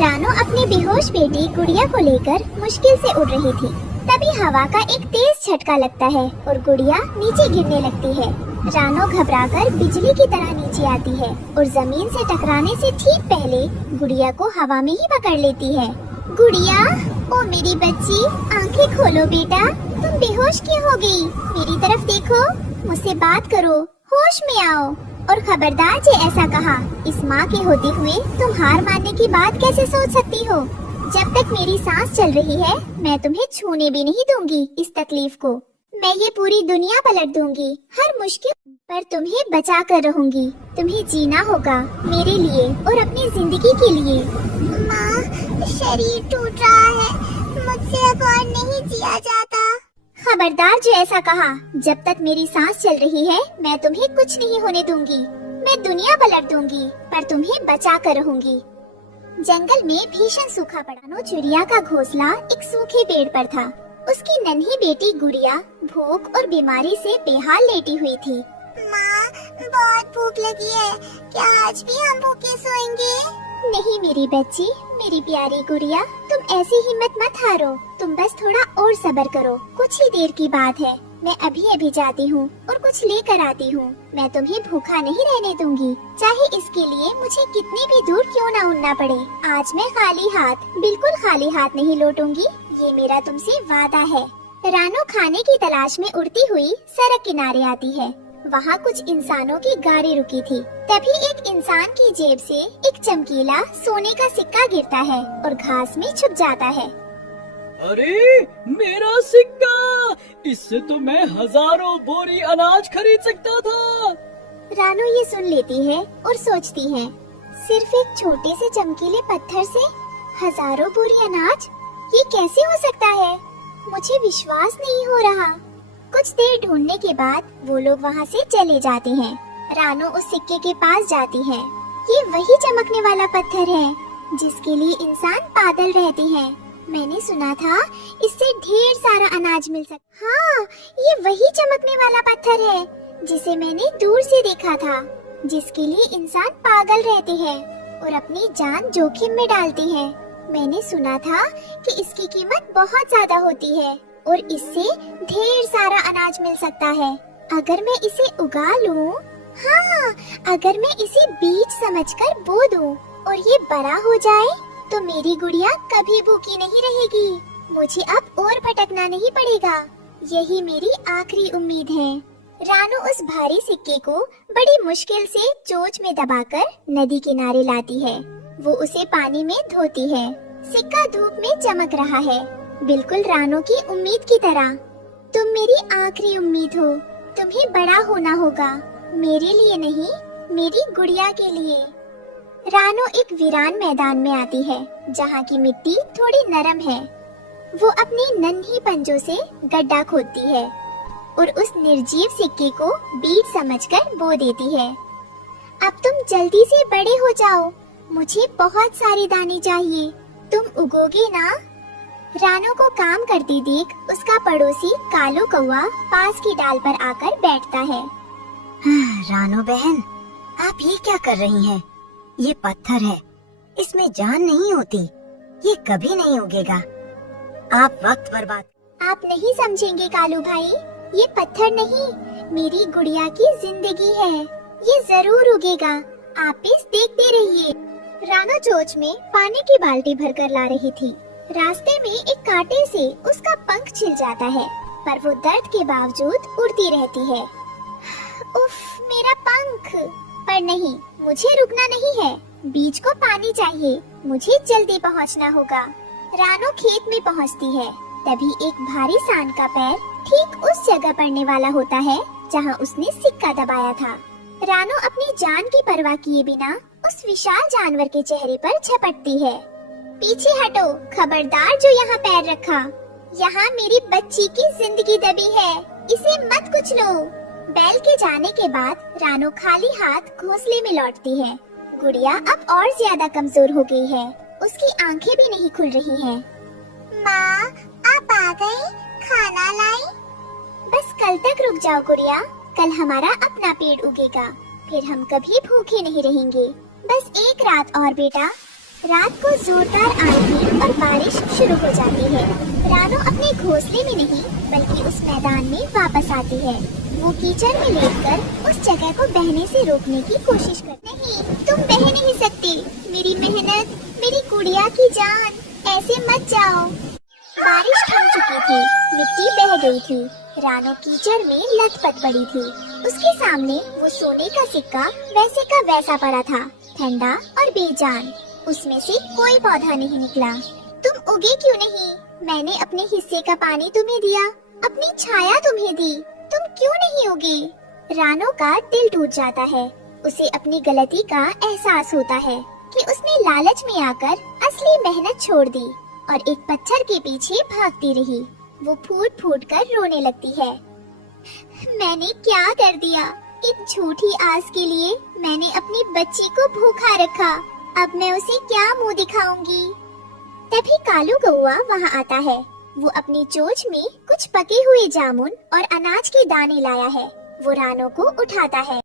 रानो अपनी बेहोश बेटी गुड़िया को लेकर मुश्किल से उड़ रही थी। तभी हवा का एक तेज झटका लगता है और गुड़िया नीचे गिरने लगती है। रानो घबराकर बिजली की तरह नीचे आती है और जमीन से टकराने से ठीक पहले गुड़िया को हवा में ही पकड़ लेती है। गुड़िया, ओ मेरी बच्ची, आंखें खोलो बेटा, तुम बेहोश क्यों हो गई? मेरी तरफ देखो, मुझसे बात करो, होश में आओ। और खबरदार जे ऐसा कहा, इस माँ के होते हुए तुम हार मानने की बात कैसे सोच सकती हो? जब तक मेरी सांस चल रही है मैं तुम्हें छूने भी नहीं दूंगी इस तकलीफ को। मैं ये पूरी दुनिया पलट दूंगी, हर मुश्किल पर तुम्हें बचा कर रहूंगी। तुम्हें जीना होगा मेरे लिए और अपनी जिंदगी के लिए। माँ, शरीर टूट रहा है, मुझसे अब और नहीं जिया जाता। खबरदार जो ऐसा कहा, जब तक मेरी सांस चल रही है मैं तुम्हें कुछ नहीं होने दूंगी। मैं दुनिया पलट दूंगी पर तुम्हें बचा कर रहूंगी। जंगल में भीषण सूखा पड़ा। रानो चिड़िया का घोंसला एक सूखे पेड़ पर था। उसकी नन्ही बेटी गुड़िया भूख और बीमारी से बेहाल लेटी हुई थी। माँ, बहुत भूख लगी है, क्या आज भी हम भूखे सोएंगे? नहीं मेरी बच्ची, मेरी प्यारी गुड़िया, तुम ऐसी हिम्मत मत हारो। तुम बस थोड़ा और सब्र करो, कुछ ही देर की बात है। मैं अभी अभी जाती हूँ और कुछ लेकर आती हूँ। मैं तुम्हें भूखा नहीं रहने दूंगी, चाहे इसके लिए मुझे कितनी भी दूर क्यों न उड़ना पड़े। आज मैं खाली हाथ, बिल्कुल खाली हाथ नहीं लौटूंगी, ये मेरा तुमसे वादा है। रानो खाने की तलाश में उड़ती हुई सड़क किनारे आती है। वहाँ कुछ इंसानों की गाड़ी रुकी थी। तभी एक इंसान की जेब से एक चमकीला सोने का सिक्का गिरता है और घास में छुप जाता है। अरे, मेरा सिक्का! इससे तो मैं हजारों बोरी अनाज खरीद सकता था। रानो ये सुन लेती है और सोचती है, सिर्फ एक छोटे से चमकीले पत्थर से हजारों बोरी अनाज, ये कैसे हो सकता है? मुझे विश्वास नहीं हो रहा। कुछ देर ढूंढने के बाद वो लोग वहाँ से चले जाते हैं। रानो उस सिक्के के पास जाती है। ये वही चमकने वाला पत्थर है जिसके लिए इंसान पागल रहते हैं। मैंने सुना था इससे ढेर सारा अनाज मिल सकता। हाँ, ये वही चमकने वाला पत्थर है जिसे मैंने दूर से देखा था, जिसके लिए इंसान पागल रहते हैं और अपनी जान जोखिम में डालते हैं। मैंने सुना था कि इसकी कीमत बहुत ज्यादा होती है और इससे ढेर सारा अनाज मिल सकता है अगर मैं इसे उगा लूं। हाँ, अगर मैं इसे बीज समझकर बो दूं और ये बड़ा हो जाए तो मेरी गुड़िया कभी भूखी नहीं रहेगी। मुझे अब और भटकना नहीं पड़ेगा, यही मेरी आखिरी उम्मीद है। रानो उस भारी सिक्के को बड़ी मुश्किल से चोंच में दबाकर नदी किनारे लाती है। वो उसे पानी में धोती है। सिक्का धूप में चमक रहा है, बिल्कुल रानो की उम्मीद की तरह। तुम मेरी आखिरी उम्मीद हो, तुम्हें बड़ा होना होगा, मेरे लिए नहीं, मेरी गुड़िया के लिए। रानो एक वीरान मैदान में आती है जहाँ की मिट्टी थोड़ी नरम है। वो अपनी नन्ही पंजों से गड्ढा खोदती है और उस निर्जीव सिक्के को बीज समझकर बो देती है। अब तुम जल्दी से बड़े हो जाओ, मुझे बहुत सारे दाने चाहिए, तुम उगोगे ना? रानो को काम करती देख उसका पड़ोसी कालो कौवा पास की डाल पर आकर बैठता है। रानो बहन, आप ये क्या कर रही हैं? ये पत्थर है, इसमें जान नहीं होती, ये कभी नहीं उगेगा। आप वक्त बर्बाद। आप नहीं समझेंगे कालू भाई, ये पत्थर नहीं, मेरी गुड़िया की जिंदगी है, ये जरूर उगेगा, आप इस देखते रहिए। रानो चोंच में पानी की बाल्टी भरकर ला रही थी। रास्ते में एक कांटे से उसका पंख छिल जाता है, पर वो दर्द के बावजूद उड़ती रहती है। उफ, मेरा पंख! पर नहीं, मुझे रुकना नहीं है, बीज को पानी चाहिए, मुझे जल्दी पहुंचना होगा। रानो खेत में पहुंचती है, तभी एक भारी सांड का पैर ठीक उस जगह पड़ने वाला होता है जहां उसने सिक्का दबाया था। रानो अपनी जान की परवाह किए बिना उस विशाल जानवर के चेहरे पर झपटती है। पीछे हटो, खबरदार जो यहाँ पैर रखा, यहाँ मेरी बच्ची की जिंदगी दबी है, इसे मत कुचलो। बैल के जाने के बाद रानो खाली हाथ घोंसले में लौटती है। गुड़िया अब और ज्यादा कमजोर हो गई है, उसकी आंखें भी नहीं खुल रही हैं। माँ, आप आ गई, खाना लाई? बस कल तक रुक जाओ गुड़िया, कल हमारा अपना पेड़ उगेगा, फिर हम कभी भूखे नहीं रहेंगे। बस एक रात और बेटा। रात को जोरदार आंधी और बारिश शुरू हो जाती है। रानो अपने घोंसले में नहीं बल्कि उस मैदान में वापस आती है। वो कीचड़ में लेटकर उस जगह को बहने से रोकने की कोशिश करती है। नहीं, तुम बह नहीं सकती। मेरी मेहनत, मेरी गुड़िया की जान, ऐसे मत जाओ। बारिश थम चुकी थी, मिट्टी बह गई थी। रानो कीचड़ में लथपथ पड़ी थी। उसके सामने वो सोने का सिक्का वैसे का वैसा पड़ा था, ठंडा और बेजान। उसमें से कोई पौधा नहीं निकला। तुम उगे क्यों नहीं? मैंने अपने हिस्से का पानी तुम्हें दिया, अपनी छाया तुम्हें दी, तुम क्यों नहीं उगे? रानो का दिल टूट जाता है। उसे अपनी गलती का एहसास होता है कि उसने लालच में आकर असली मेहनत छोड़ दी और एक पत्थर के पीछे भागती रही। वो फूट फूट कर रोने लगती है। मैंने क्या कर दिया? एक झूठी आस के लिए मैंने अपनी बच्ची को भूखा रखा। अब मैं उसे क्या मुंह दिखाऊंगी? तभी कालू कौआ वहाँ आता है। वो अपनी चोंच में कुछ पके हुए जामुन और अनाज के दाने लाया है। वो रानो को उठाता है